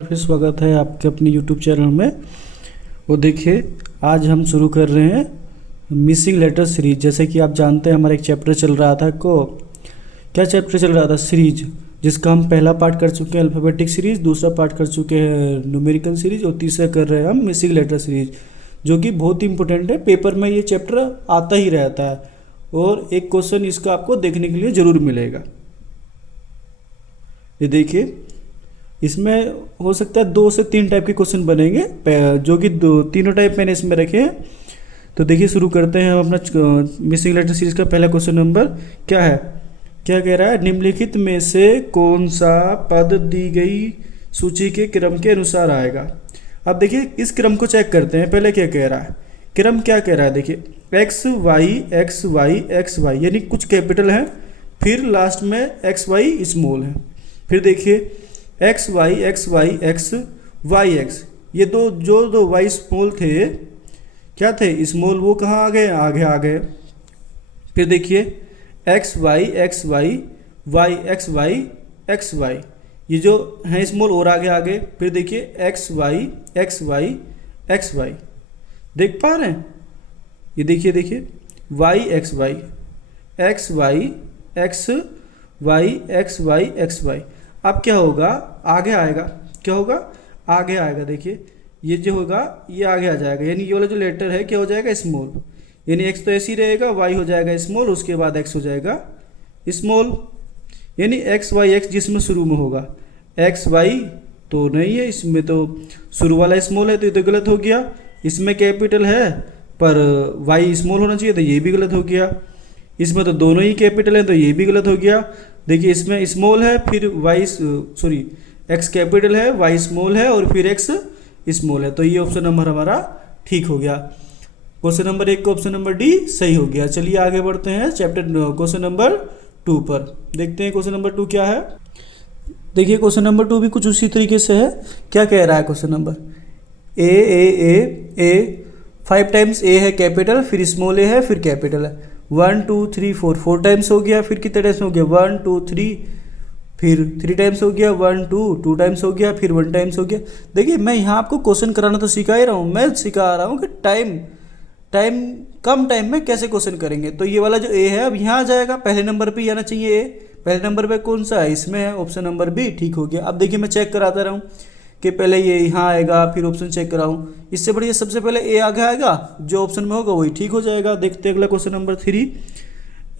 फिर स्वागत है आपके अपने YouTube चैनल में। वो देखिए, आज हम शुरू कर रहे हैं मिसिंग लेटर सीरीज। जैसे कि आप जानते हैं हमारा एक चैप्टर चल रहा था क्या चैप्टर चल रहा था, सीरीज, जिसका हम पहला पार्ट कर चुके हैं अल्फ़ाबेटिक सीरीज, दूसरा पार्ट कर चुके हैं न्यूमेरिकल सीरीज और तीसरा कर रहे हैं हम मिसिंग लेटर सीरीज, जो कि बहुत ही इंपॉर्टेंट है। पेपर में ये चैप्टर आता ही रहता है और एक क्वेश्चन इसका आपको देखने के लिए ज़रूर मिलेगा। ये देखिए, इसमें हो सकता है 2 से 3 टाइप के क्वेश्चन बनेंगे, जो कि तीनों टाइप मैंने इसमें रखे हैं। तो देखिए, शुरू करते हैं हम अपना मिसिंग लेटर सीरीज का पहला क्वेश्चन नंबर। क्या है, क्या कह रहा है, निम्नलिखित में से कौन सा पद दी गई सूची के क्रम के अनुसार आएगा। अब देखिए, इस क्रम को चेक करते हैं। पहले क्या कह रहा है, क्रम क्या कह रहा है, देखिए X Y X Y X Y, यानी कुछ कैपिटल है, फिर लास्ट में एक्स वाई स्मॉल है। फिर देखिए X Y X Y X Y X, ये दो वाई स्मॉल थे, क्या थे, स्मॉल, वो कहाँ आ गए, आगे आ गए। फिर देखिए X Y X Y Y X Y X Y, ये जो हैं स्मॉल और आगे आगे। फिर देखिए X Y X Y X Y, देख पा रहे हैं, ये देखिए Y X Y X Y X Y X Y X Y. अब क्या होगा, आगे आएगा, क्या होगा, आगे आएगा। देखिए ये जो होगा ये आगे आ जाएगा, यानी ये वाला जो लेटर है क्या हो जाएगा, स्मॉल, यानी एक्स तो ऐसे ही रहेगा, वाई हो जाएगा स्मॉल, उसके बाद एक्स हो जाएगा स्मॉल, यानी एक्स वाई एक्स जिसमें शुरू में होगा। एक्स वाई तो नहीं है, इसमें तो शुरू वाला स्मॉल है, तो ये तो गलत हो गया। इसमें कैपिटल है पर वाई स्मॉल होना चाहिए, तो ये भी गलत हो गया। इसमें तो दोनों ही कैपिटल हैं, तो ये भी गलत हो गया। देखिए इसमें स्मॉल है, फिर वाई सॉरी एक्स कैपिटल है, वाई स्मॉल है और फिर एक्स स्मॉल है, तो ये ऑप्शन नंबर हमारा ठीक हो गया। क्वेश्चन नंबर 1 का ऑप्शन नंबर डी सही हो गया। चलिए आगे बढ़ते हैं चैप्टर क्वेश्चन नंबर 2 पर। देखते हैं क्वेश्चन नंबर 2 क्या है। देखिए क्वेश्चन नंबर 2 भी कुछ उसी तरीके से है। क्या कह रहा है क्वेश्चन नंबर, ए 5 टाइम्स ए है कैपिटल, फिर स्मॉल ए है, फिर कैपिटल है। 1 2 3 4 टाइम्स हो गया, फिर कितने टाइम्स हो गया, 1 2 3, फिर 3 टाइम्स हो गया, 1 2 टाइम्स हो गया, फिर 1 टाइम्स हो गया। देखिए मैं यहाँ आपको क्वेश्चन कराना तो सिखा ही रहा हूँ, मैं सिखा रहा हूँ कि टाइम कम टाइम में कैसे क्वेश्चन करेंगे। तो ये वाला जो ए है अब यहाँ आ जाएगा, पहले नंबर पे आना चाहिए ए। पहले नंबर पे कौन सा है, इसमें है, ऑप्शन नंबर बी ठीक हो गया। अब देखिए मैं चेक कराता रहा हूँ कि पहले ये यहाँ आएगा, फिर ऑप्शन चेक कराऊँ, इससे बढ़िया सबसे पहले ए आगे आएगा, जो ऑप्शन में होगा वही ठीक हो जाएगा। देखते हैं अगला question number 3।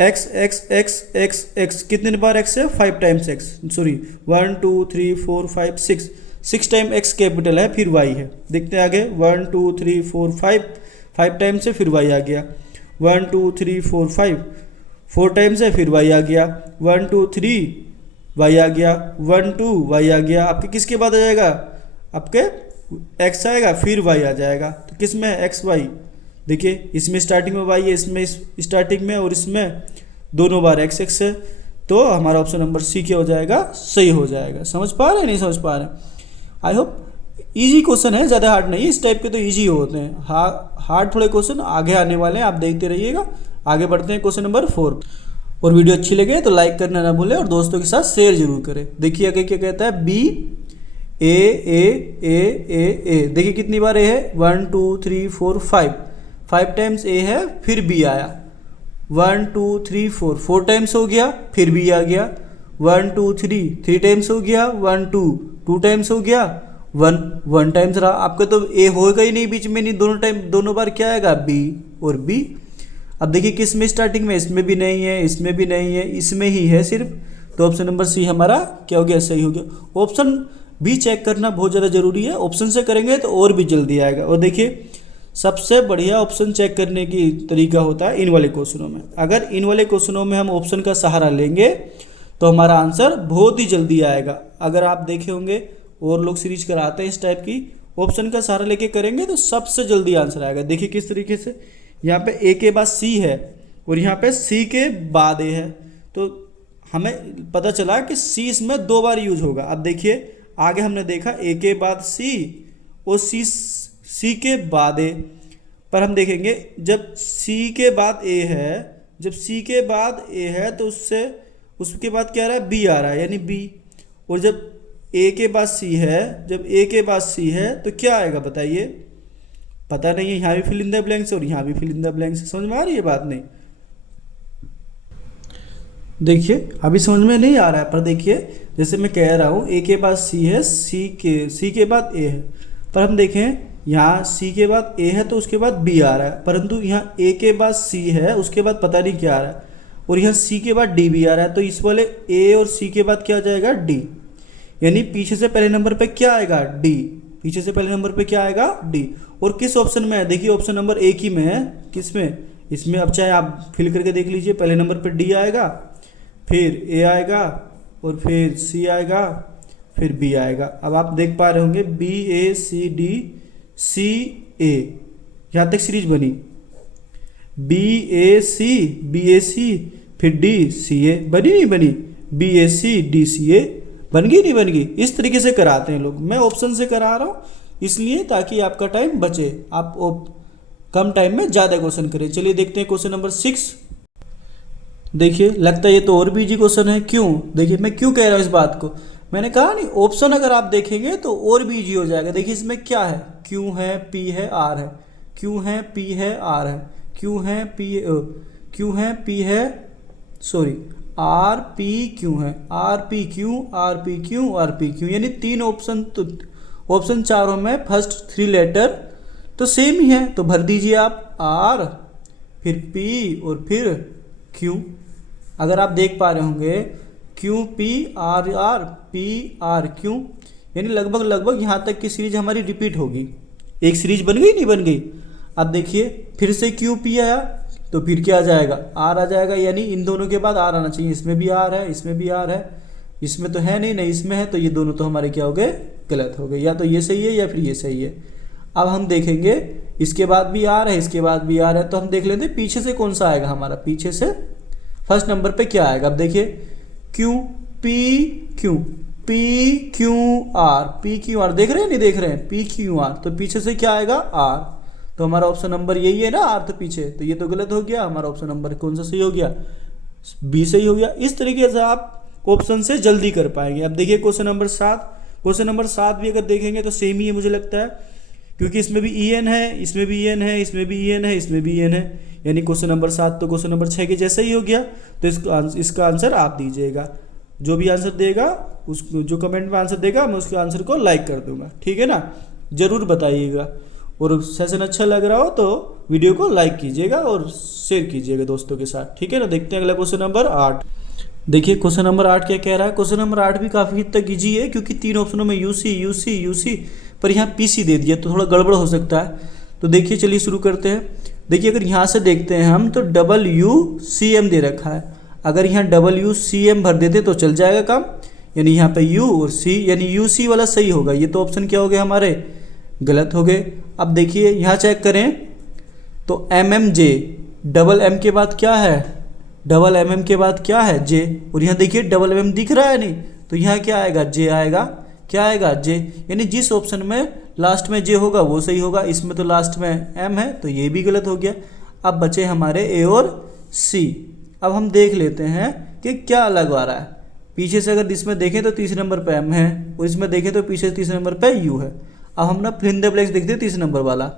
X x x x x, कितने बार एक्स है, 5 times x, sorry 1 2 3 4 5 6 time x capital है, फिर वाई है। देखते हैं आगे, 1 2 3 4 5 टाइम्स है, फिर वाई आ गया। 1 2 3 4 4 टाइम्स है, फिर वाई आ गया। 1 2 3 वाई आ गया, 1 2 वाई आ गया। आपके किसके बाद आ जाएगा, आपके एक्स आएगा, फिर वाई आ जाएगा। तो किस में है, एक्स वाई। देखिए इसमें स्टार्टिंग में वाई है, इसमें स्टार्टिंग में, और इसमें दोनों बार एक्स एक्स है, तो हमारा ऑप्शन नंबर सी क्या हो जाएगा, सही हो जाएगा। समझ पा रहे हैं, नहीं समझ पा रहे हैं। आई होप इजी क्वेश्चन है, ज़्यादा हार्ड नहीं, इस टाइप के तो इजी होते हैं, हार्ड थोड़े क्वेश्चन आगे आने वाले हैं, आप देखते रहिएगा। आगे बढ़ते हैं क्वेश्चन नंबर 4। और वीडियो अच्छी लगे तो लाइक करना ना भूलें और दोस्तों के साथ शेयर जरूर करें। देखिए आगे क्या कहता है, बी ए। देखिए कितनी बार ए है, 1 2 3 4 5 टाइम्स ए है, फिर बी आया। 1 2 3 4 टाइम्स हो गया, फिर बी आ गया। 1 2 3 टाइम्स हो गया, 1 2 टाइम्स हो गया, 1 टाइम्स रहा। आपका तो ए होगा ही नहीं बीच में, नहीं, दोनों बार क्या आएगा, बी और बी। अब देखिए किस में स्टार्टिंग में, इसमें भी नहीं है, इसमें भी नहीं है, इसमें ही है सिर्फ, तो ऑप्शन नंबर सी हमारा क्या हो गया, सही हो गया। ऑप्शन भी चेक करना बहुत ज़्यादा जरूरी है, ऑप्शन से करेंगे तो और भी जल्दी आएगा। और देखिए सबसे बढ़िया ऑप्शन चेक करने की तरीका होता है इन वाले क्वेश्चनों में। अगर इन वाले क्वेश्चनों में हम ऑप्शन का सहारा लेंगे तो हमारा आंसर बहुत ही जल्दी आएगा। अगर आप देखे होंगे और लोग सीरीज कराते हैं इस टाइप की, ऑप्शन का सहारा लेके करेंगे तो सबसे जल्दी आंसर आएगा। देखिए किस तरीके से, यहाँ पे ए के बाद सी है और यहाँ पे सी के बाद ए है, तो हमें पता चला कि सी इसमें 2 बार यूज होगा। अब देखिए आगे हमने देखा ए के बाद सी और सी के बाद ए, पर हम देखेंगे जब सी के बाद ए है, जब सी के बाद ए है तो उसके बाद क्या आ रहा है, बी आ रहा है, यानी बी। और जब ए के बाद सी है, जब ए के बाद सी है तो क्या आएगा बताइए? पता नहीं है, यहाँ भी फिल इन द ब्लैंक्स और यहाँ भी फिल इन द ब्लैंक्स। समझ में आ रही है बात? नहीं, देखिए अभी समझ में नहीं आ रहा है, पर देखिए जैसे मैं कह रहा हूँ ए के बाद सी है, सी के बाद ए है, पर हम देखें यहाँ सी के बाद ए है तो उसके बाद बी आ रहा है, परंतु यहाँ ए के बाद सी है उसके बाद पता नहीं क्या आ रहा है, और यहाँ सी के बाद डी भी आ रहा है, तो इस वाले ए और सी के बाद क्या आ जाएगा? डी। यानी पीछे से पहले नंबर पे क्या आएगा? डी। पीछे से पहले नंबर पे क्या आएगा? डी। और किस ऑप्शन में है? देखिए ऑप्शन नंबर एक ही में है। किस में? इसमें। अब चाहे आप फिल करके देख लीजिए, पहले नंबर पे डी आएगा, फिर ए आएगा, और फिर सी आएगा, फिर बी आएगा। अब आप देख पा रहे होंगे बी ए सी डी सी ए, यहाँ तक सीरीज बनी। बी ए सी फिर डी सी ए, बनी नहीं बनी? बी ए सी डी सी ए बन गई नहीं बन गई? इस तरीके से कराते हैं लोग। मैं ऑप्शन से करा रहा हूँ इसलिए ताकि आपका टाइम बचे, आप कम टाइम में ज़्यादा क्वेश्चन करें। चलिए देखते हैं क्वेश्चन नंबर 6। देखिए लगता है ये तो और भी इजी क्वेश्चन है। क्यों? देखिए मैं क्यों कह रहा हूँ इस बात को, मैंने कहा नहीं ऑप्शन अगर आप देखेंगे तो और भी इजी हो जाएगा। देखिए इसमें क्या है? क्यू है, पी है, आर है, क्यू है, पी है, आर है, क्यू है, पी है, सॉरी आर पी क्यू है, R P Q, R P Q, R P Q, यानी तीन ऑप्शन। तो ऑप्शन चारों में फर्स्ट 3 लेटर तो सेम ही है, तो भर दीजिए आप आर, फिर पी और फिर क्यू। अगर आप देख पा रहे होंगे Q P R R P R Q, यानी लगभग यहाँ तक की सीरीज हमारी रिपीट होगी। एक सीरीज बन गई नहीं बन गई? अब देखिए फिर से क्यू पी आया तो फिर क्या आ जाएगा? आर आ जाएगा, यानी इन दोनों के बाद आर आना चाहिए। इसमें भी आर है, इसमें भी आर है, इसमें तो है नहीं, नहीं इसमें है, तो ये दोनों तो हमारे क्या हो गए? गलत हो गए। या तो ये सही है या फिर ये सही है। अब हम देखेंगे इसके बाद भी आर है, इसके बाद भी आर है, तो हम देख लेते हैं पीछे से कौन सा आएगा हमारा। पीछे से फर्स्ट नंबर पे क्या आएगा? अब देखिए Q P Q R, P Q R, देख रहे हैं नहीं देख रहे हैं? पी क्यू आर, तो पीछे से क्या आएगा? आर। तो हमारा ऑप्शन नंबर यही है ना, आर तो पीछे, तो ये तो गलत हो गया। हमारा ऑप्शन नंबर कौन सा सही हो गया? बी सही हो गया। इस तरीके से आप ऑप्शन से जल्दी कर पाएंगे। अब देखिए क्वेश्चन नंबर 7। क्वेश्चन नंबर 7 भी अगर देखेंगे तो सेम ही है मुझे लगता है, क्योंकि इसमें भी ई एन है, इसमें भी ई एन है, इसमें भी ई एन है, इसमें भी ई एन है, यानी क्वेश्चन नंबर 7 तो क्वेश्चन नंबर 6 के जैसा ही हो गया। तो इसका आंसर आप दीजिएगा। जो भी आंसर देगा, उस जो कमेंट में आंसर देगा, मैं उसके आंसर को लाइक कर दूंगा। ठीक है ना? ज़रूर बताइएगा। और सेशन अच्छा लग रहा हो तो वीडियो को लाइक कीजिएगा और शेयर कीजिएगा दोस्तों के साथ। ठीक है ना? देखते हैं अगला क्वेश्चन नंबर 8। देखिए क्वेश्चन नंबर 8 क्या कह रहा है। क्वेश्चन नंबर 8 भी काफ़ी हद तक ईजी है, क्योंकि 3 ऑप्शनों में यूसी पर यहाँ पीसी दे दिया तो थोड़ा गड़बड़ हो सकता है। तो देखिए चलिए शुरू करते हैं। देखिए अगर यहाँ से देखते हैं हम तो WCM दे रखा है। अगर यहाँ WCM भर देते तो चल जाएगा काम, यानी यहाँ पे U और C, यानी UC वाला सही होगा। ये तो ऑप्शन क्या हो गए हमारे? गलत हो गए। अब देखिए यहाँ चेक करें तो MMJ, डबल M के बाद क्या है? डबल MM के बाद क्या है? J। और यहाँ देखिए डबल MM दिख रहा है नहीं, तो यहाँ क्या आएगा? J आएगा। क्या आएगा? J। यानी जिस ऑप्शन में लास्ट में J होगा वो सही होगा। इसमें तो लास्ट में M है, तो ये भी गलत हो गया। अब बचे हमारे A और C। अब हम देख लेते हैं कि क्या अलग आ रहा है। पीछे से अगर इसमें देखें तो तीसरे नंबर पे M है, और इसमें देखें तो पीछे तीसरे नंबर पे U है। अब हम ना फिल इन द ब्लैंक्स देखते हैं तीसरे नंबर वाला,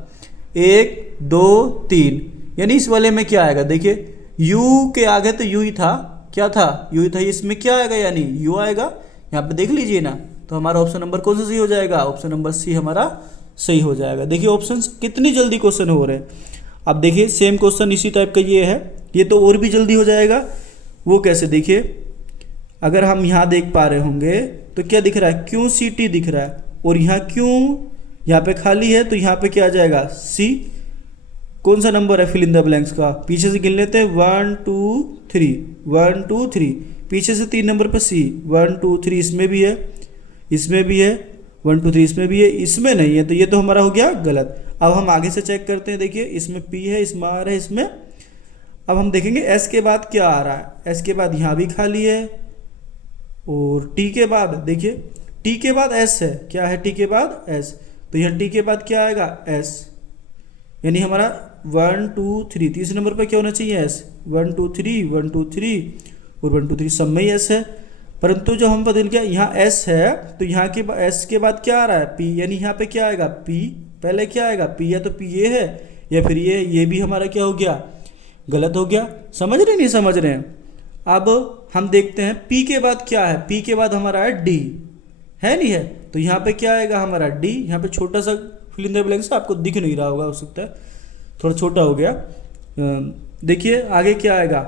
1 2 3, यानी इस वाले में क्या आएगा? देखिए U के आगे तो U ही था, क्या था? U ही था। इसमें क्या आएगा? यानी U आएगा। यहाँ पे देख लीजिए ना, तो हमारा ऑप्शन नंबर कौन सा सही हो जाएगा? ऑप्शन नंबर C हमारा सही हो जाएगा। देखिए ऑप्शंस कितनी जल्दी क्वेश्चन हो रहे हैं। अब देखिए सेम क्वेश्चन इसी टाइप का ये है, ये तो और भी जल्दी हो जाएगा। वो कैसे? देखिए अगर हम यहाँ देख पा रहे होंगे तो क्या दिख रहा है? QCT दिख रहा है, और यहाँ क्यों यहाँ पे खाली है, तो यहाँ पे क्या आ जाएगा? C। कौन सा नंबर है फिल इन द ब्लैंक्स का? पीछे से गिन लेते हैं, 1 2 3, 1 2 3। पीछे से 3 नंबर पे C, 1 2 3, इसमें भी है, इसमें भी है, 1 2 3 इसमें भी है, इसमें नहीं है, तो ये तो हमारा हो गया गलत। अब हम आगे से चेक करते हैं। देखिए इसमें P है, इसमें R है, इसमें। अब हम देखेंगे S के बाद क्या आ रहा है। S के बाद यहाँ भी खाली है, और T के बाद देखिए T के बाद S है। क्या है T के बाद? S। तो यहाँ T के बाद क्या आएगा? S। यानी हमारा 1 2 3, तीसरे नंबर पर क्या होना चाहिए? S। 1 2 3, 1 2 3 और 1 2 3 सब में ही S है। परंतु जो हम बदल गया, यहाँ एस है तो यहाँ के एस के बाद क्या आ रहा है, पी, यानी यहाँ पे क्या आएगा, पी, पहले क्या आएगा, पी, या तो पी ये है या फिर ये भी हमारा क्या हो गया, गलत हो गया। समझ रहे नहीं समझ रहे हैं? अब हम देखते हैं पी के बाद क्या है, पी के बाद हमारा है डी, है नहीं है, तो यहाँ पे क्या आएगा हमारा डी। यहाँ पे छोटा सा फिल इन द ब्लैंक्स आपको दिख नहीं रहा होगा, हो सकता है थोड़ा छोटा हो गया। देखिए आगे क्या आएगा,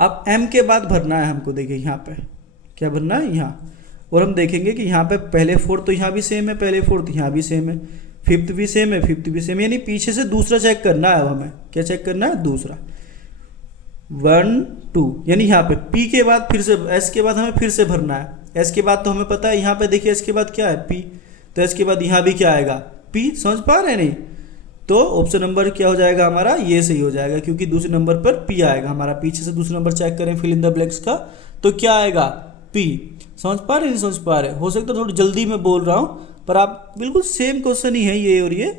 अब एम के बाद भरना है हमको। देखिए यहाँ पे क्या भरना है, यहाँ, और हम देखेंगे कि यहाँ पे पहले फोर्थ तो यहाँ भी सेम है, पहले फोर्थ यहाँ भी सेम है, फिफ्थ भी सेम है, फिफ्थ भी सेम, यानी पीछे से दूसरा चेक करना है। अब हमें क्या चेक करना है, दूसरा 1 2, यानी यहाँ पे पी के बाद फिर से एस के बाद हमें फिर से भरना है। एस के बाद तो हमें पता है, यहाँ पे देखिए एस के बाद क्या है, पी, तो एस के बाद यहाँ भी क्या आएगा, पी। समझ पा रहे हैं नहीं? तो ऑप्शन नंबर क्या हो जाएगा हमारा, ये सही हो जाएगा, क्योंकि दूसरे नंबर पर पी आएगा हमारा। पीछे से दूसरा नंबर चेक करें फिल इन द ब्लैंक्स का, तो क्या आएगा, पी। समझ पा रहे नहीं समझ पा रहे? हो सकता है थोड़ी जल्दी में बोल रहा हूँ, पर आप बिल्कुल सेम क्वेश्चन ही है ये और ये,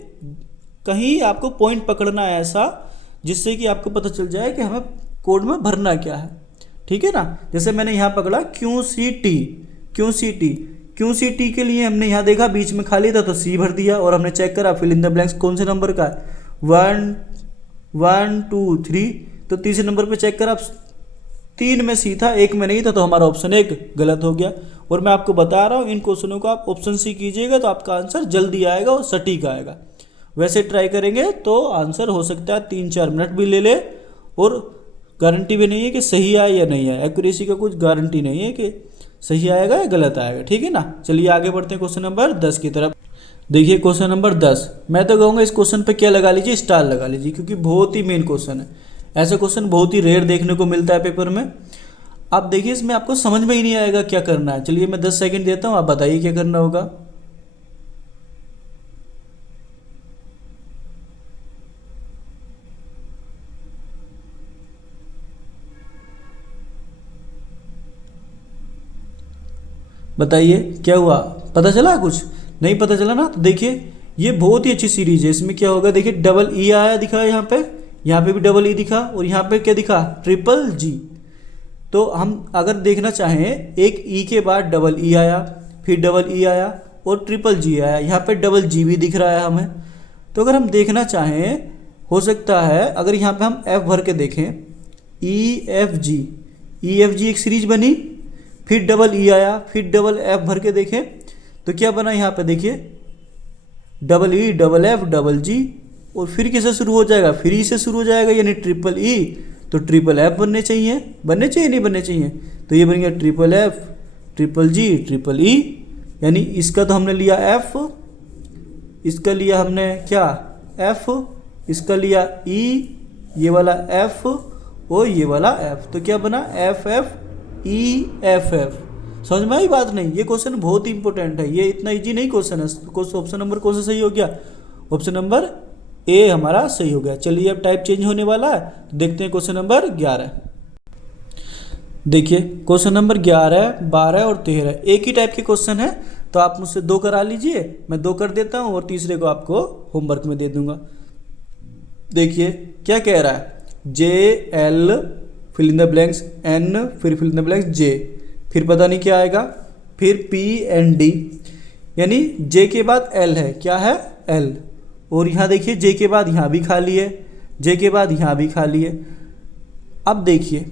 कहीं आपको पॉइंट पकड़ना है ऐसा जिससे कि आपको पता चल जाए कि हमें कोड में भरना क्या है। ठीक है ना? जैसे मैंने यहाँ पकड़ा Q C T, Q C T, Q C T के लिए हमने यहाँ देखा बीच में खाली था तो सी भर दिया, और हमने चेक करा फिल इन द ब्लैंक्स कौन से नंबर का है, 1 1 2 3, तो तीसरे नंबर पे चेक करा, 3 में सी था, 1 में नहीं था, तो हमारा ऑप्शन 1 गलत हो गया। और मैं आपको बता रहा हूँ इन क्वेश्चनों को आप ऑप्शन सी कीजिएगा तो आपका आंसर जल्दी आएगा और सटीक आएगा। वैसे ट्राई करेंगे तो आंसर हो सकता है 3-4 मिनट भी ले ले, और गारंटी भी नहीं है कि सही आए या नहीं आए, एक्यूरेसी का कुछ गारंटी नहीं है कि सही आएगा या गलत आएगा। ठीक है ना? चलिए आगे बढ़ते हैं क्वेश्चन नंबर 10 की तरफ। देखिए क्वेश्चन नंबर 10, मैं तो कहूँगा इस क्वेश्चन पे क्या लगा लीजिए, स्टार लगा लीजिए, क्योंकि बहुत ही मेन क्वेश्चन है। ऐसा क्वेश्चन बहुत ही रेयर देखने को मिलता है पेपर में। आप देखिए इसमें आपको समझ में ही नहीं आएगा क्या करना है। चलिए मैं 10 सेकंड देता हूँ, आप बताइए क्या करना होगा। बताइए क्या हुआ, पता चला कुछ? नहीं पता चला ना? तो देखिए ये बहुत ही अच्छी सीरीज है। इसमें क्या होगा, देखिए डबल ई आया दिखा यहाँ पे भी डबल ई दिखा, और यहाँ पे क्या दिखा, ट्रिपल जी। तो हम अगर देखना चाहें, एक ई के बाद डबल ई आया, फिर डबल ई आया और ट्रिपल जी आया, यहाँ पे डबल जी भी दिख रहा है हमें। तो अगर हम देखना चाहें, हो सकता है अगर यहाँ पे हम एफ भर के देखें, ई एफ जी एक सीरीज बनी, फिर डबल ई आया, फिर डबल एफ भर के देखें तो क्या बना, यहाँ पे देखिए double E double F double जी, और फिर किससे शुरू हो जाएगा, फिर ई से शुरू हो जाएगा, यानी ट्रिपल ई, तो ट्रिपल एफ बनने चाहिए नहीं बनने चाहिए, तो ये बन गया ट्रिपल एफ ट्रिपल जी ट्रिपल ई। यानी इसका तो हमने लिया एफ, इसका लिया हमने क्या, एफ, इसका लिया ई, ये वाला एफ और ये वाला एफ, तो क्या बना, F F E F F. समझ में आई बात? नहीं, ये क्वेश्चन बहुत ही इंपॉर्टेंट है, ये इतना इजी नहीं क्वेश्चन है। ऑप्शन नंबर कौन सा सही हो गया, ऑप्शन नंबर ए हमारा सही हो गया। चलिए अब टाइप चेंज होने वाला है, तो देखते हैं क्वेश्चन नंबर 11। देखिए क्वेश्चन नंबर 11, 12 और 13 एक ही टाइप के क्वेश्चन है, तो आप मुझसे 2 करा लीजिए, मैं 2 कर देता हूँ और तीसरे को आपको होमवर्क में दे दूंगा। देखिए क्या कह रहा है, J L fill in the blanks N, फिर fill in the blanks J, फिर पता नहीं क्या आएगा, फिर पी एन डी, यानी जे के बाद एल है, क्या है, एल, और यहाँ देखिए जे के बाद यहाँ भी खाली है, जे के बाद यहाँ भी खाली है। अब देखिए,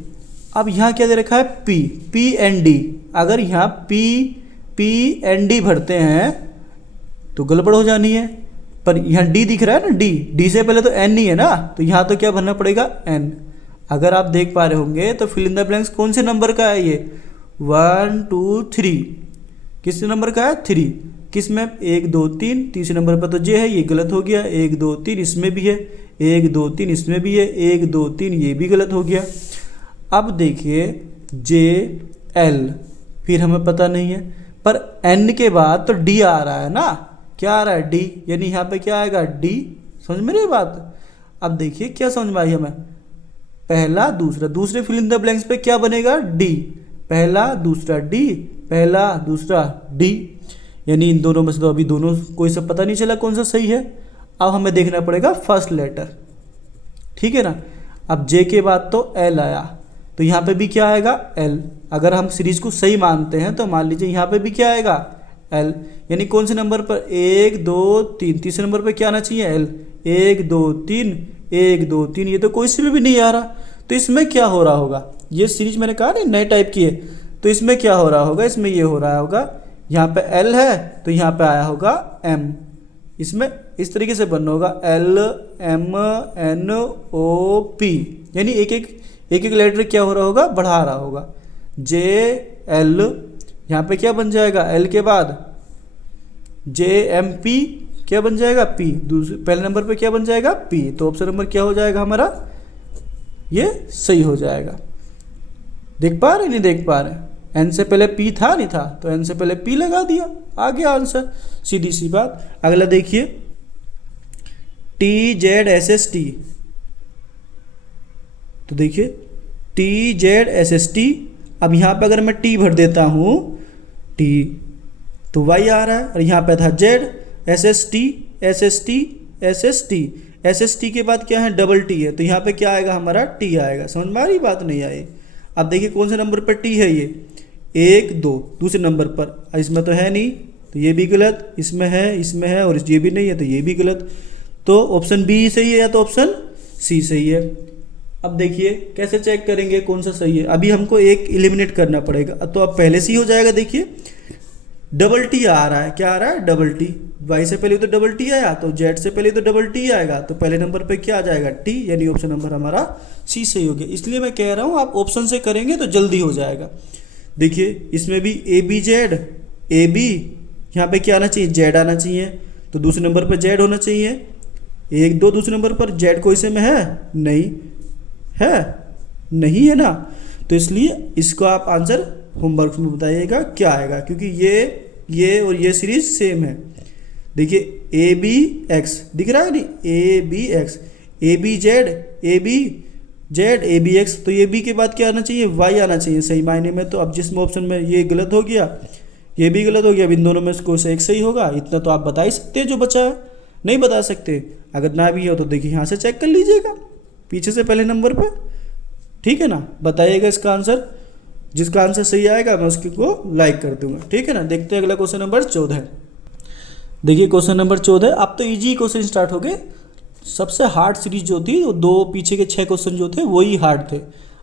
अब यहाँ क्या दे रखा है, पी, पी एन डी। अगर यहाँ पी एन डी भरते हैं तो गड़बड़ हो जानी है, पर यहाँ डी दिख रहा है ना, डी से पहले तो एन नहीं है ना, तो यहाँ तो क्या भरना पड़ेगा, एन। अगर आप देख पा रहे होंगे तो फिल इन द ब्लैंक्स कौन से नंबर का है, ये 1 2 3, किस नंबर का है, 3, किस में, 1 2 3, तीसरे नंबर पर तो जे है, ये गलत हो गया, 1 2 3 इसमें भी है, 1 2 3 इसमें भी है, 1 2 3 ये भी गलत हो गया। अब देखिए जे एल, फिर हमें पता नहीं है, पर एन के बाद तो डी आ रहा है ना, क्या आ रहा है, डी, यानी यहाँ पे क्या आएगा, डी। समझ में रही बात? अब देखिए क्या समझ में आई हमें, पहला दूसरा, दूसरे फिल इन द ब्लैंक्स पे क्या बनेगा, डी, पहला दूसरा डी, पहला दूसरा डी, यानी इन दोनों में से तो अभी दोनों कोई सा पता नहीं चला कौन सा सही है। अब हमें देखना पड़ेगा फर्स्ट लेटर, ठीक है ना। अब जे के बाद तो एल आया, तो यहाँ पे भी क्या आएगा L। अगर हम सीरीज को सही मानते हैं तो मान लीजिए यहाँ पे भी क्या आएगा L, यानी कौन से नंबर पर 1 2 3, तीसरे नंबर पर क्या आना चाहिए L, 1 2 3 1 2 3, ये तो कोई से भी नहीं आ रहा। तो इसमें क्या हो रहा होगा, ये सीरीज मैंने कहा नहीं नए टाइप की है, तो इसमें क्या हो रहा होगा, इसमें ये हो रहा होगा यहाँ पे L है तो यहाँ पे आया होगा M, इसमें इस तरीके से बनना होगा L M N O P, यानी एक एक लेटर क्या हो रहा होगा, बढ़ा रहा होगा। J L यहाँ पे क्या बन जाएगा L के बाद J M P क्या बन जाएगा P, दूसरे पहले नंबर पे क्या बन जाएगा P, तो ऑप्शन नंबर क्या हो जाएगा हमारा, ये सही हो जाएगा। देख पा रहे नहीं देख पा रहे, N से पहले P था नहीं था तो N से पहले P लगा दिया, आ गया आंसर, सीधी सी बात। अगला देखिए T Z S S T, तो देखिए T Z S S T, अब यहाँ पे अगर मैं T भर देता हूँ T तो Y आ रहा है, और यहाँ पे था Z S S T S S T S S T S S T के बाद क्या है डबल T है, तो यहाँ पे क्या आएगा हमारा T आएगा। समझ में आ रही बात नहीं आई। अब देखिए कौन से नंबर पर T है, ये 1 2 दूसरे नंबर पर, इसमें तो है नहीं तो ये भी गलत, इसमें है और ये भी नहीं है तो ये भी गलत, तो ऑप्शन बी सही है या तो ऑप्शन सी सही है। अब देखिए कैसे चेक करेंगे कौन सा सही है, अभी हमको एक एलिमिनेट करना पड़ेगा, तो अब पहले से ही हो जाएगा। देखिए डबल टी आ रहा है, क्या आ रहा है डबल टी, वाई से पहले तो डबल टी आया तो जेड से पहले तो डबल टी आएगा, तो पहले नंबर पे क्या आ जाएगा टी, यानी ऑप्शन नंबर हमारा सी सही हो गया। इसलिए मैं कह रहा हूँ आप ऑप्शन से करेंगे तो जल्दी हो जाएगा। देखिए इसमें भी A B Z, A B यहाँ पे क्या आना चाहिए जेड आना चाहिए, तो दूसरे नंबर पर जेड होना चाहिए, 1 2 दूसरे नंबर पर जेड कोई से में है नहीं है ना, तो इसलिए इसको आप आंसर होमवर्क में बताइएगा क्या आएगा, क्योंकि ये और ये सीरीज सेम है। देखिए ए बी एक्स दिख रहा है नहीं, A B X, A B Z, A B Z, A B X, तो ये बी के बाद क्या आना चाहिए वाई आना चाहिए सही मायने में। तो अब जिसमें ऑप्शन में ये गलत हो गया ये भी गलत हो गया, अब इन दोनों में कोई से एक सही होगा, इतना तो आप बता ही सकते हैं। जो बचा है नहीं बता सकते, अगर ना भी हो तो देखिए यहाँ से चेक कर लीजिएगा पीछे से पहले नंबर पर, ठीक है ना। बताइएगा इसका आंसर, जिसका आंसर सही आएगा मैं उसकी को लाइक कर दूंगा, ठीक है ना। देखते हैं अगला क्वेश्चन नंबर 14। देखिए क्वेश्चन नंबर 14, अब तो इजी क्वेश्चन स्टार्ट हो गए। सबसे हार्ड सीरीज जो थी वो 2 पीछे के 6 क्वेश्चन जो थे वही हार्ड थे।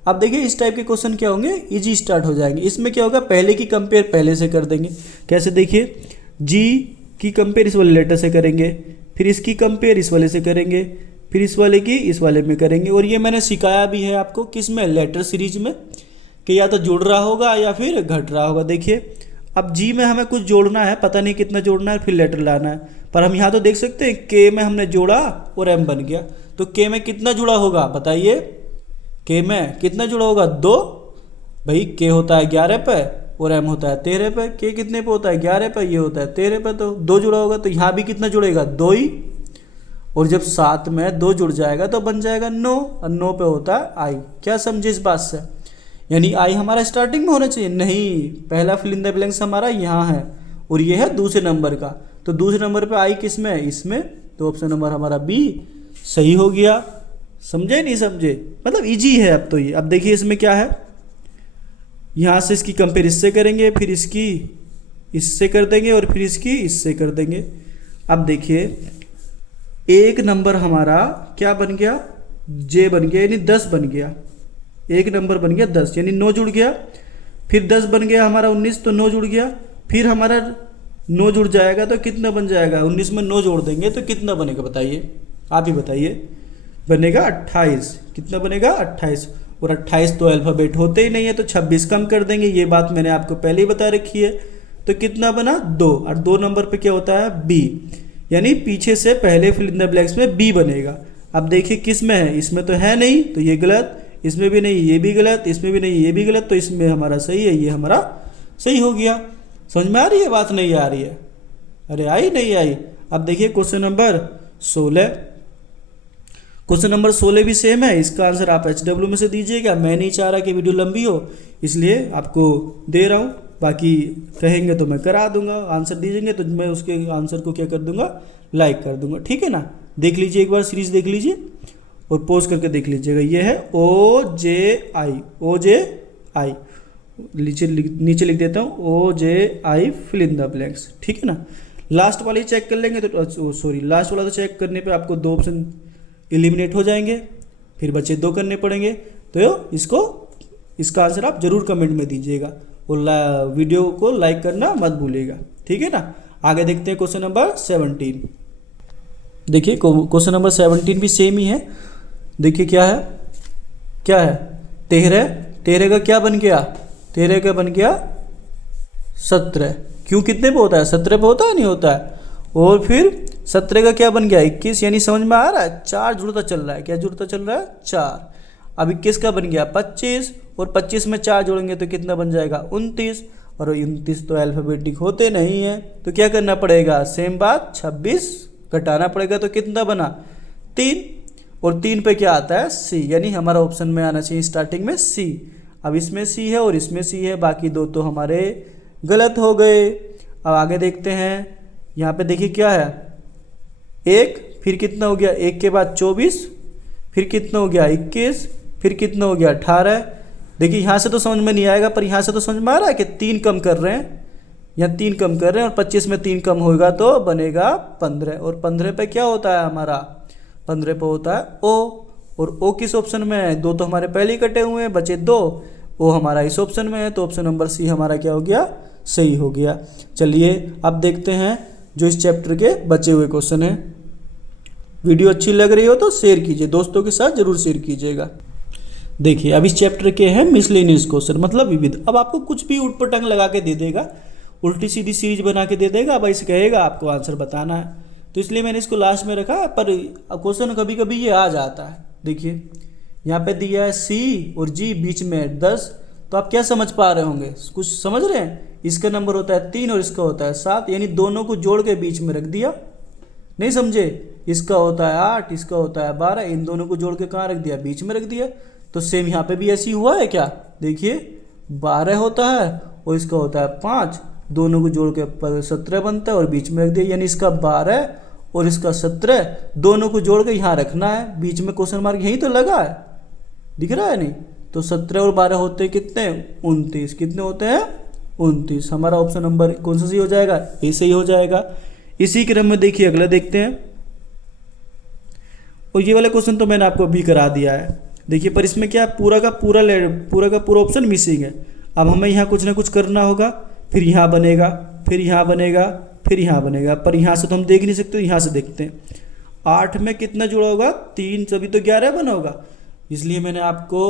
अब देखिए इस टाइप के क्वेश्चन क्या होंगे, इजी स्टार्ट हो जाएंगे। इसमें क्या होगा, पहले की कंपेयर पहले से कर देंगे। कैसे, देखिए जी की कंपेयर इस वाले लेटर से करेंगे, फिर इसकी कंपेयर इस वाले से करेंगे, फिर इस वाले की इस वाले में करेंगे। और ये मैंने सिखाया भी है आपको किस में, लेटर सीरीज में, कि या तो जुड़ रहा होगा या फिर घट रहा होगा। देखिए अब जी में हमें कुछ जोड़ना है, पता नहीं कितना जोड़ना है, फिर लेटर लाना है, पर हम यहाँ तो देख सकते हैं के में हमने जोड़ा और एम बन गया। तो के में कितना जुड़ा होगा बताइए, के में कितना जुड़ा होगा 2, भाई के होता है 11 पे और एम होता है 13 पे। के कितने पे होता है 11 पे, ये होता है 13 पे, तो 2 जुड़ा होगा। तो यहाँ भी कितना जुड़ेगा 2 ही, और जब साथ में 2 जुड़ जाएगा तो बन जाएगा 9, और 9 पे होता है आई। क्या समझे इस बात से, यानी आई हमारा स्टार्टिंग में होना चाहिए, नहीं पहला फिल इन द ब्लैंक्स हमारा यहाँ है और ये है दूसरे नंबर का, तो दूसरे नंबर पे आई किस में है, इसमें, तो ऑप्शन नंबर हमारा बी सही हो गया। समझे नहीं समझे, मतलब इजी है अब तो ये। अब देखिए इसमें क्या है, यहाँ से इसकी कंपेयर इससे करेंगे, फिर इसकी इससे कर देंगे और फिर इसकी इससे कर देंगे। अब देखिए एक नंबर हमारा क्या बन गया, जे बन गया, यानी 10 बन गया। एक नंबर बन गया 10, यानी 9 जुड़ गया, फिर 10 बन गया हमारा 19, तो 9 जुड़ गया, फिर हमारा 9 जुड़ जाएगा तो कितना बन जाएगा, 19 में 9 जोड़ देंगे तो कितना बनेगा बताइए, आप ही बताइए। बनेगा 28, कितना बनेगा 28, और 28 तो अल्फ़ाबेट होते ही नहीं है, तो 26 कम कर देंगे, ये बात मैंने आपको पहले ही बता रखी है। तो कितना बना 2, और 2 नंबर पे क्या होता है बी, यानी पीछे से पहले फिल इन द ब्लैंक्स में बी बनेगा। अब देखिए किस में है, इसमें तो है नहीं तो ये गलत, इसमें भी नहीं ये भी गलत, इसमें भी नहीं ये भी गलत, तो इसमें हमारा सही है, ये हमारा सही हो गया। समझ में आ रही है बात, नहीं आ रही है, अरे आई नहीं आई। अब देखिए क्वेश्चन नंबर 16, क्वेश्चन नंबर 16 भी सेम है, इसका आंसर आप HW में से दीजिएगा। मैं नहीं चाह रहा कि वीडियो लंबी हो, इसलिए आपको दे रहा हूँ, बाकी कहेंगे तो मैं करा दूंगा, आंसर दीजिएंगे तो मैं उसके आंसर को क्या कर दूंगा, लाइक कर दूंगा, ठीक है ना। देख लीजिए एक बार सीरीज देख लीजिए। और पोज करके देख लीजिएगा। ये है OJI, OJI, नीचे लिख देता हूँ OJI fill in the blanks, ठीक है ना। लास्ट वाली चेक कर लेंगे तो सॉरी लास्ट वाला तो चेक करने पे आपको 2 ऑप्शन एलिमिनेट हो जाएंगे, फिर बचे 2 करने पड़ेंगे। तो इसका आंसर आप जरूर कमेंट में दीजिएगा और वीडियो को लाइक करना मत भूलिएगा, ठीक है ना। आगे देखते हैं क्वेश्चन नंबर 17। देखिए क्वेश्चन नंबर 17 भी सेम ही है। देखिए क्या है 13 का क्या बन गया, 13 का बन गया 17। क्यों, कितने पे होता है, 17 पे होता है नहीं होता है। और फिर 17 का क्या बन गया 21, यानी समझ में आ रहा है 4 जुड़ता चल रहा है। क्या जुड़ता चल रहा है 4। अब 21 का बन गया 25 और 25 में 4 जोड़ेंगे तो कितना बन जाएगा 29, और 29 तो अल्फाबेटिक होते नहीं है, तो क्या करना पड़ेगा सेम बात 26 घटाना पड़ेगा, तो कितना बना 3, और 3 पे क्या आता है C, यानी हमारा ऑप्शन में आना चाहिए स्टार्टिंग में C। अब इसमें C है और इसमें C है, बाकी 2 तो हमारे गलत हो गए। अब आगे देखते हैं, यहाँ पे देखिए क्या है 1, फिर कितना हो गया 1 के बाद 24, फिर कितना हो गया 21, फिर कितना हो गया 18। देखिए यहाँ से तो समझ में नहीं आएगा, पर यहाँ से तो समझ में आ रहा है कि 3 कम कर रहे हैं, यहाँ 3 कम कर रहे हैं, और 25 में 3 कम होगा तो बनेगा 15, और 15 पे क्या होता है हमारा 15 पे होता है O, और O किस ऑप्शन में है, 2 तो हमारे पहले ही कटे हुए हैं, बचे 2, O हमारा इस ऑप्शन में है, तो ऑप्शन नंबर C हमारा क्या हो गया सही हो गया। चलिए अब देखते हैं जो इस चैप्टर के बचे हुए क्वेश्चन हैं। वीडियो अच्छी लग रही हो तो शेयर कीजिए, दोस्तों के साथ जरूर शेयर कीजिएगा। देखिए अब इस चैप्टर के हैं मिसलेनियस क्वेश्चन, मतलब विविध। अब आपको कुछ भी उटपटांग लगा के दे देगा, उल्टी सीधी सीरीज बना के दे देगा, अब ऐसे कहेगा आपको आंसर बताना है, तो इसलिए मैंने इसको लास्ट में रखा। पर क्वेश्चन कभी कभी ये आ जाता है। देखिए यहाँ पे दिया है C और G, बीच में 10, तो आप क्या समझ पा रहे होंगे, कुछ समझ रहे हैं। इसका नंबर होता है 3 और इसका होता है 7, यानी दोनों को जोड़ के बीच में रख दिया, नहीं समझे। इसका होता है 8, इसका होता है 12, इन दोनों को जोड़ के कहाँ रख दिया बीच में रख दिया। तो सेम यहाँ पे भी ऐसी हुआ है क्या, देखिए 12 होता है और इसका होता है 5, दोनों को जोड़ के 17 बनता है और बीच में रख दिया, यानी इसका 12 और इसका 17 दोनों को जोड़ के यहाँ रखना है, बीच में क्वेश्चन मार्क यहीं तो लगा है, दिख रहा है नहीं। तो 17 और 12 होते हैं कितने 29, कितने होते हैं 29। हमारा ऑप्शन नंबर कौन सा सही हो जाएगा, ए सही हो जाएगा। इसी क्रम में देखिए अगला देखते हैं, और ये वाला क्वेश्चन तो मैंने आपको अभी करा दिया है। देखिए पर इसमें क्या पूरा का पूरा ऑप्शन मिसिंग है। अब हमें यहाँ कुछ ना कुछ करना होगा, फिर यहाँ बनेगा, फिर यहाँ बनेगा, फिर यहाँ बनेगा, पर यहाँ से तो हम देख नहीं सकते, यहाँ से देखते हैं। 8 में कितना जुड़ा होगा 3, तभी तो 11 बना होगा। इसलिए मैंने आपको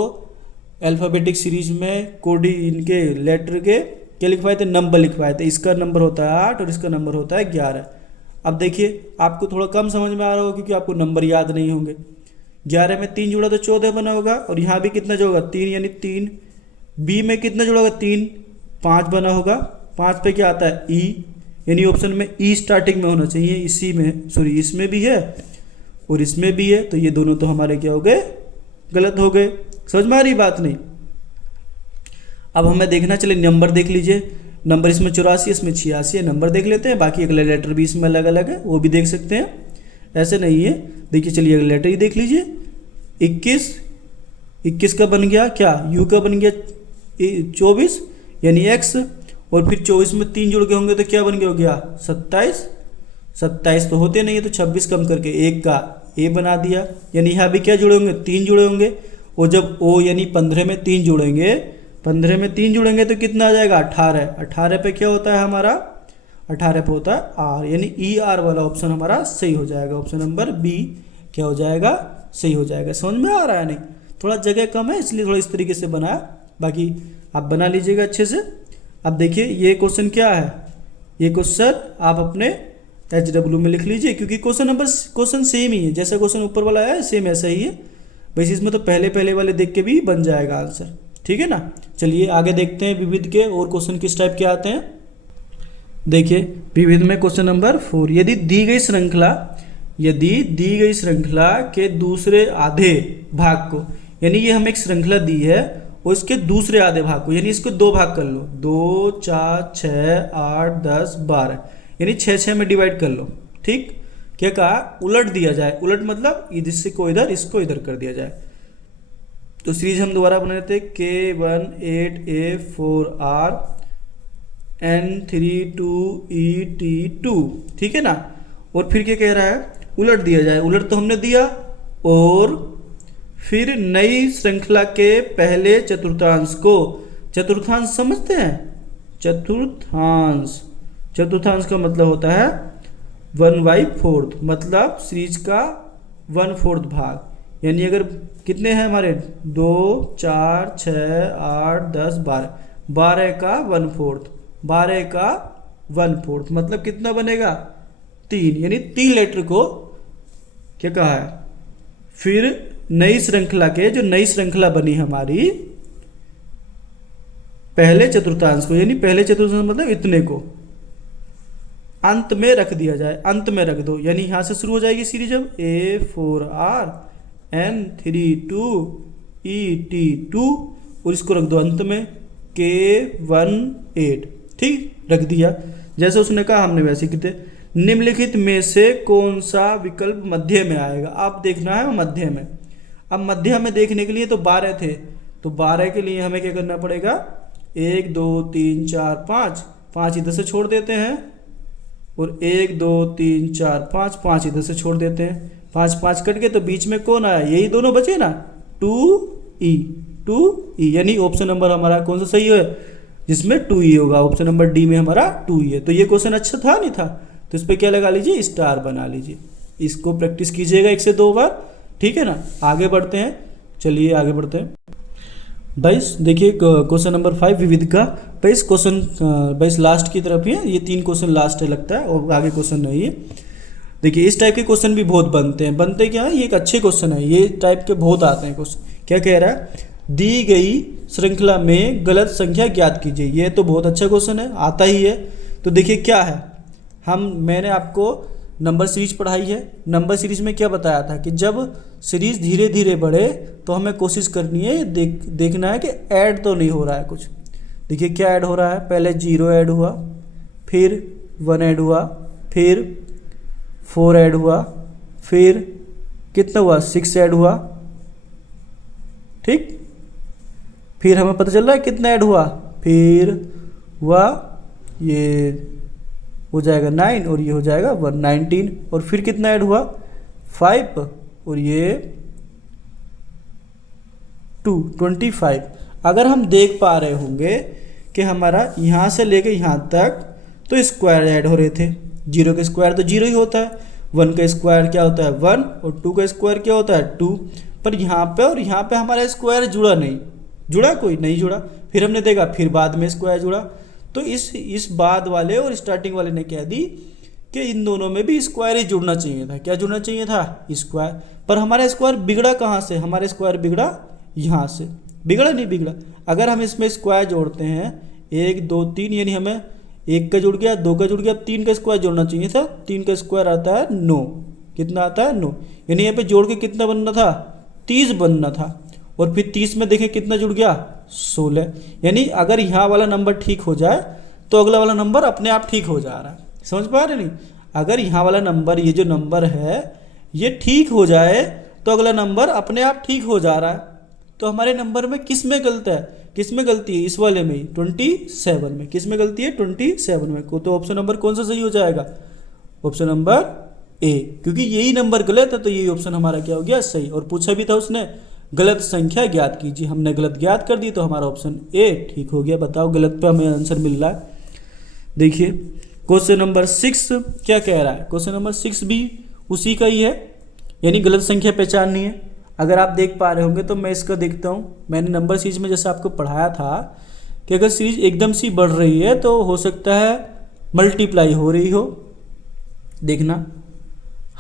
अल्फ़ाबेटिक सीरीज में कोडी इनके लेटर के क्या लिखवाए थे, नंबर लिखवाए थे। इसका नंबर होता है 8 और इसका नंबर होता है 11। अब देखिए आपको थोड़ा कम समझ में आ रहा होगा क्योंकि आपको नंबर याद नहीं होंगे। 11 में 3 जुड़ा तो 14 बना होगा, और यहाँ भी कितना जुड़ा होगा 3, यानी 3। बी में कितना जुड़ा होगा 3, 5 बना होगा। 5 पे क्या आता है ई, यानी ऑप्शन में ई स्टार्टिंग में होना चाहिए, इसी में सॉरी इसमें भी है और इसमें भी है, तो ये दोनों तो हमारे क्या हो गए गलत हो गए। समझ में आ रही बात नहीं। अब हमें देखना, चले नंबर देख लीजिए। नंबर इसमें 84, इसमें 86 है, नंबर देख लेते हैं। बाकी अगले लेटर भी इसमें अलग अलग है, वो भी देख सकते हैं, ऐसे नहीं है। देखिए चलिए अगले लेटर ही देख लीजिए। 21 का बन गया क्या, यू का बन गया 24, यानी x, और फिर 24 में 3 जुड़ के होंगे तो क्या बन गया हो गया 27। 27 तो होते नहीं है, तो 26 कम करके 1 का a बना दिया, यानी यहाँ भी क्या जुड़े होंगे 3 जुड़े होंगे। और जब o यानी 15 में 3 जुड़ेंगे, 15 में 3 जुड़ेंगे तो कितना आ जाएगा 18। 18 पे क्या होता है हमारा, 18 पे होता है r, यानी ER वाला ऑप्शन हमारा सही हो जाएगा। ऑप्शन नंबर बी क्या हो जाएगा सही हो जाएगा। समझ में आ रहा है नहीं, थोड़ा जगह कम है इसलिए थोड़ा इस तरीके से बनाया, बाकी आप बना लीजिएगा अच्छे से। अब देखिए ये क्वेश्चन क्या है, ये क्वेश्चन आप अपने HW में लिख लीजिए, क्योंकि क्वेश्चन सेम ही है, जैसा क्वेश्चन ऊपर वाला है सेम ऐसा ही है। वैसे इसमें तो पहले वाले देख के भी बन जाएगा आंसर, ठीक है ना। चलिए आगे देखते हैं विविध के और क्वेश्चन किस टाइप के आते हैं। देखिए विविध में क्वेश्चन नंबर 4, यदि दी गई श्रृंखला के दूसरे आधे भाग को, यानी ये हमें एक श्रृंखला दी है और इसके दूसरे आधे भाग को, यानी इसको 2 भाग कर लो, 2, 4, 6, 8, 10, 12, यानी 6 में डिवाइड कर लो, ठीक। क्या कहा, उलट दिया जाए। उलट मतलब इसको इधर, इसको इधर कर दिया जाए। तो सीरीज हम दोबारा बना लेते हैं, K18A4R N32ET2, ठीक है ना। और फिर क्या कह रहा है, उलट दिया जाए। उलट तो हमने दिया, और फिर नई श्रृंखला के पहले चतुर्थांश को, चतुर्थांश समझते हैं, चतुर्थांश, चतुर्थांश का मतलब होता है 1/4, मतलब सीरीज का 1/4 भाग। यानी अगर कितने हैं हमारे, 2 4 6 8 10 12, 12 का 1/4, 12 का 1/4 मतलब कितना बनेगा, 3। यानी 3 लेटर को क्या कहा है। फिर नई श्रृंखला के, जो नई श्रृंखला बनी हमारी, पहले चतुर्थांश को, यानी पहले चतुर्थांश मतलब इतने को अंत में रख दिया जाए, अंत में रख दो। यानी यहां से शुरू हो जाएगी सीरीज अब A4R N32ET2, और इसको रख दो अंत में K18, ठीक, रख दिया। जैसे उसने कहा हमने वैसे कितने, निम्नलिखित में से कौन सा विकल्प मध्य में आएगा। आप देखना है मध्य में। अब मध्य में देखने के लिए तो 12 थे, तो 12 के लिए हमें क्या करना पड़ेगा, 1 2 3 4 5, 5 इधर से छोड़ देते हैं, और 1 2 3 4 5, 5 इधर से छोड़ देते हैं, 5 5 कट गए, तो बीच में कौन आया, यही दोनों बचे ना, 2E, 2E। यानी ऑप्शन नंबर हमारा कौन सा सही है, जिसमें 2E होगा। ऑप्शन नंबर डी में हमारा 2E है। तो ये क्वेश्चन अच्छा था नहीं था, तो इस पर क्या लगा लीजिए, स्टार बना लीजिए। इसको प्रैक्टिस कीजिएगा 1 से 2 बार, ठीक है ना। आगे बढ़ते हैं, चलिए आगे बढ़ते हैं। 22 देखिए क्वेश्चन नंबर 5 विविध का। 22 क्वेश्चन 22 लास्ट की तरफ ही है, ये 3 क्वेश्चन लास्ट है लगता है, और आगे क्वेश्चन नहीं है। देखिए इस टाइप के क्वेश्चन भी बहुत बनते हैं। बनते क्या है, ये एक अच्छे क्वेश्चन है, ये टाइप के बहुत आते हैं क्वेश्चन। क्या कह रहा है, दी गई श्रृंखला में गलत संख्या ज्ञात कीजिए। ये तो बहुत अच्छा क्वेश्चन है, आता ही है। तो देखिए क्या है, मैंने आपको नंबर सीरीज पढ़ाई है। नंबर सीरीज में क्या बताया था कि जब सीरीज धीरे धीरे बढ़े तो हमें कोशिश करनी है, देखना है कि ऐड तो नहीं हो रहा है कुछ। देखिए क्या ऐड हो रहा है, पहले 0 ऐड हुआ, फिर 1 ऐड हुआ, फिर 4 ऐड हुआ, फिर कितना हुआ, 6 ऐड हुआ, ठीक। फिर हमें पता चल रहा है कितना ऐड हुआ, फिर हुआ ये हो जाएगा 9, और ये हो जाएगा 19, और फिर कितना ऐड हुआ, 5, और ये 2, 25। अगर हम देख पा रहे होंगे कि हमारा यहाँ से लेके यहाँ तक तो स्क्वायर ऐड हो रहे थे। 0 का स्क्वायर तो 0 ही होता है, 1 का स्क्वायर क्या होता है 1, और 2 का स्क्वायर क्या होता है 2। पर यहाँ पे और यहाँ पे हमारा स्क्वायर जुड़ा नहीं, जुड़ा कोई नहीं जुड़ा। फिर हमने देखा, फिर बाद में स्क्वायर जुड़ा। तो इस बाद वाले और स्टार्टिंग वाले ने कह दी कि इन दोनों में भी स्क्वायर ही जुड़ना चाहिए था। क्या जुड़ना चाहिए था, स्क्वायर। पर हमारा स्क्वायर बिगड़ा कहाँ से, हमारा स्क्वायर बिगड़ा यहाँ से। बिगड़ा नहीं बिगड़ा, अगर हम इसमें स्क्वायर जोड़ते हैं 1 2 3, यानी हमें 1 का जुड़ गया, 2 का जुड़ गया, 3 का स्क्वायर जोड़ना चाहिए था। 3 का स्क्वायर आता है 9, कितना आता है 9। यानी यहाँ पे जोड़ के कितना बनना था, 30 बनना था। और फिर 30 में देखें कितना जुड़ गया, 16। यानी अगर यहाँ वाला नंबर ठीक हो जाए तो अगला वाला नंबर अपने आप ठीक हो जा रहा है। समझ पा रहे नहीं, अगर यहाँ वाला नंबर, ये जो नंबर है ये ठीक हो जाए तो अगला नंबर अपने आप ठीक हो जा रहा है। तो हमारे नंबर में किस में गलत है, किस में गलती है, इस वाले में ही 27 में। किस में गलती है, 27 में। तो ऑप्शन नंबर कौन सा सही हो जाएगा, ऑप्शन नंबर ए, क्योंकि यही नंबर गलत है तो यही ऑप्शन हमारा क्या हो गया, सही। और पूछा भी था उसने गलत संख्या ज्ञात कीजिए, हमने गलत ज्ञात कर दी तो हमारा ऑप्शन ए ठीक हो गया। बताओ गलत पे हमें आंसर मिल रहा है। देखिए क्वेश्चन नंबर 6 क्या कह रहा है, क्वेश्चन नंबर 6 भी उसी का ही है, यानी गलत संख्या पहचाननी है। अगर आप देख पा रहे होंगे तो मैं इसका देखता हूँ। मैंने नंबर सीरीज में जैसे आपको पढ़ाया था कि अगर सीरीज एकदम सी बढ़ रही है तो हो सकता है मल्टीप्लाई हो रही हो। देखना,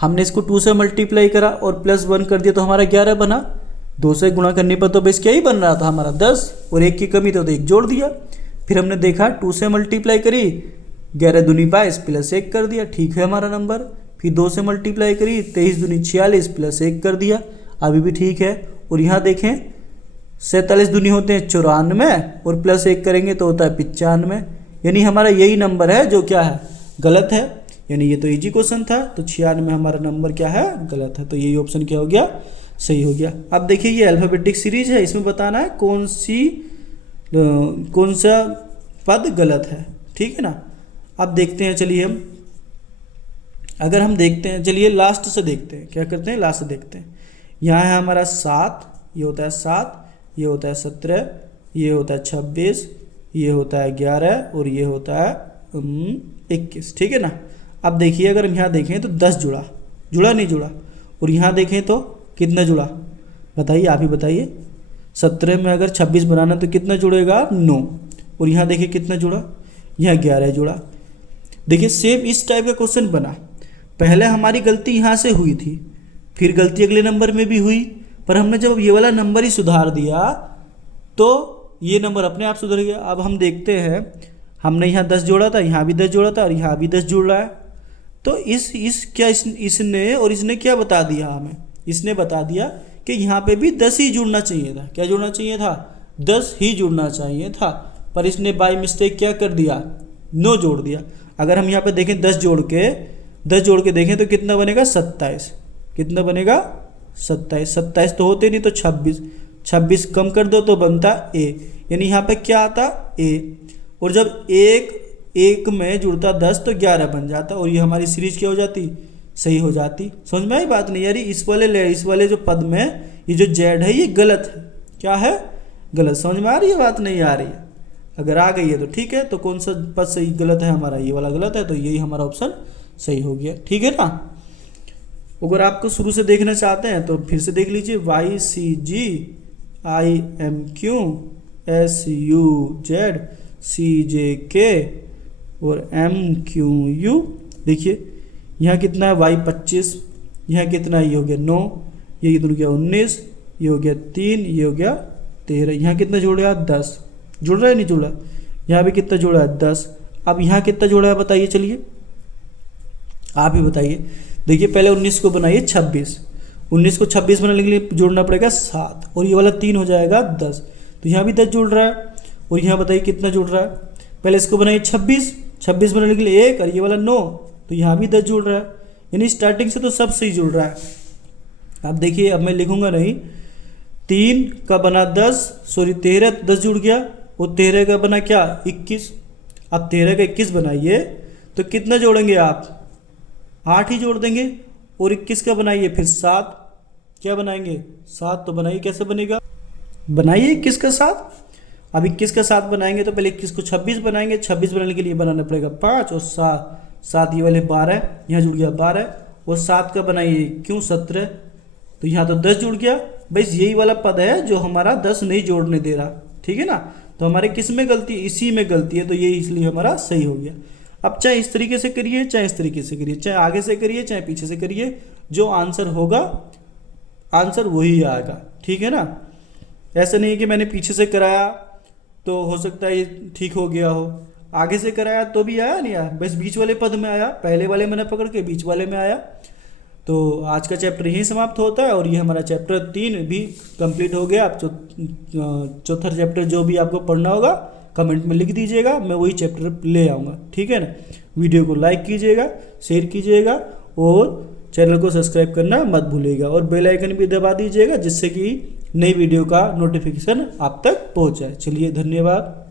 हमने इसको 2 से मल्टीप्लाई करा और +1 कर दिया तो हमारा 11 बना। 2 से गुणा करने पर तो बेस क्या ही बन रहा था हमारा 10, और 1 की कमी तो 1 जोड़ दिया। फिर हमने देखा 2 से मल्टीप्लाई करी, 11 दूनी 22 +1 कर दिया, ठीक है हमारा नंबर। फिर 2 से मल्टीप्लाई करी, 23 दूनी 46 +1 कर दिया, अभी भी ठीक है। और यहाँ देखें 47 दूनी होते हैं 94, और +1 करेंगे तो होता है 95। यानी हमारा यही नंबर है जो क्या है, गलत है। यानी ये तो इजी क्वेश्चन था, तो 96 में हमारा नंबर क्या है, गलत है। तो यही ऑप्शन क्या हो गया, सही हो गया। अब देखिए ये अल्फ़ाबेटिक सीरीज है, इसमें बताना है कौन सा पद गलत है, ठीक है ना। अब देखते हैं, चलिए अगर हम देखते हैं, चलिए लास्ट से देखते हैं, क्या करते हैं, लास्ट से देखते हैं। यहाँ है हमारा 7, ये होता है 7, ये होता है 17, ये होता है 26, ये होता है 11 और ये होता है 21, ठीक है ना। अब देखिए अगर हम यहाँ देखें तो 10 जुड़ा नहीं जुड़ा, और यहाँ देखें तो कितना जुड़ा, बताइए, आप ही बताइए। 17 में अगर 26 बनाना तो कितना जुड़ेगा, 9, और यहाँ देखिए कितना जुड़ा, यहाँ 11 जुड़ा। देखिए सेम इस टाइप का क्वेश्चन बना, पहले हमारी गलती यहाँ से हुई थी, फिर गलती अगले नंबर में भी हुई, पर हमने जब ये वाला नंबर ही सुधार दिया तो ये नंबर अपने आप सुधर गया। अब हम देखते हैं, हमने यहाँ 10 जोड़ा था, यहाँ भी 10 जोड़ा था, और यहाँ भी 10 जुड़ रहा है। तो इसने और इसने क्या बता दिया हमें, इसने बता दिया कि यहाँ पे भी 10 ही जुड़ना चाहिए था। क्या जुड़ना चाहिए था, 10 ही जुड़ना चाहिए था, पर इसने बाय मिस्टेक क्या कर दिया, 9 जोड़ दिया। अगर हम यहाँ पे देखें 10 जोड़ के देखें तो कितना बनेगा, 27। कितना बनेगा, 27। 27 तो होते नहीं, तो 26 कम कर दो तो बनता ए, यानी यहाँ पे क्या आता, ए। और जब एक में जुड़ता 10 तो 11 बन जाता, और ये हमारी सीरीज क्या हो जाती, सही हो जाती। समझ में आई बात नहीं यारी, इस वाले जो पद में ये जो जेड है ये गलत है, क्या है, गलत। समझ में आ रही है बात, नहीं आ रही है, अगर आ गई है तो ठीक है। तो कौन सा पद सही गलत है हमारा, ये वाला गलत है, तो यही हमारा ऑप्शन सही हो गया, ठीक है ना। अगर आपको शुरू से देखना चाहते हैं तो फिर से देख लीजिए, YCGIMQ SUZ CJK और MQU। देखिए यहाँ कितना है, Y 25, यहाँ कितना है, ये हो गया 9, ये कितना हो गया 19, ये हो गया 3, ये हो गया 13, यहाँ कितना जोड़ा है, 10। जुड़ रहा है नहीं जुड़ा, यहाँ भी कितना जोड़ा है, 10। अब यहाँ कितना जोड़ा है बताइए, चलिए आप ही बताइए। देखिए पहले 19 को बनाइए 26, 19 को 26 बनाने के लिए जोड़ना पड़ेगा 7, और ये वाला 3 हो जाएगा 10, तो यहाँ भी 10 जुड़ रहा है। और यहाँ बताइए कितना जुड़ रहा है, पहले इसको बनाइए 26 बनाने के लिए 1, और ये वाला 9, तो यहाँ भी 10 जुड़ रहा है, यानी स्टार्टिंग से तो सब सही जुड़ रहा है। अब देखिए, अब मैं लिखूंगा नहीं, 3 का बना 10, सॉरी 13, 10 जुड़ गया, और 13 का बना क्या, 21। अब 13 का 21 बनाइए तो कितना जोड़ेंगे आप, 8 ही जोड़ देंगे, और 21 का बनाइए फिर 7, क्या बनाएंगे, 7 तो बनाइए, कैसे बनेगा, बनाइए 21 का 7। अब 21 का 7 बनाएंगे तो पहले 21 को 26 बनाएंगे, 26 बनाने के लिए बनाना पड़ेगा 5 और 7 ये वाले 12, यहाँ जुड़ गया 12, और 7 का बनाइए क्यों 17, तो यहाँ तो 10 जुड़ गया। बस यही वाला पद है जो हमारा 10 नहीं जोड़ने दे रहा, ठीक है ना। तो हमारे किस में गलती, इसी में गलती है, तो ये इसलिए हमारा सही हो गया। अब चाहे इस तरीके से करिए, चाहे इस तरीके से करिए, चाहे आगे से करिए, चाहे पीछे से करिए, जो आंसर होगा आंसर वही आएगा, ठीक है ना। ऐसा नहीं है कि मैंने पीछे से कराया तो हो सकता है ये ठीक हो गया हो, आगे से कराया तो भी आया नहीं आया, बस बीच वाले पद में आया, पहले वाले मैंने पकड़ के बीच वाले में आया। तो आज का चैप्टर यहीं समाप्त होता है, और ये हमारा चैप्टर 3 भी कंप्लीट हो गया। आप चौथा चैप्टर जो भी आपको पढ़ना होगा कमेंट में लिख दीजिएगा, मैं वही चैप्टर ले आऊँगा, ठीक है ना। वीडियो को लाइक कीजिएगा, शेयर कीजिएगा, और चैनल को सब्सक्राइब करना मत भूलिएगा, और बेल आइकन भी दबा दीजिएगा, जिससे कि नई वीडियो का नोटिफिकेशन आप तक पहुँच जाए। चलिए धन्यवाद।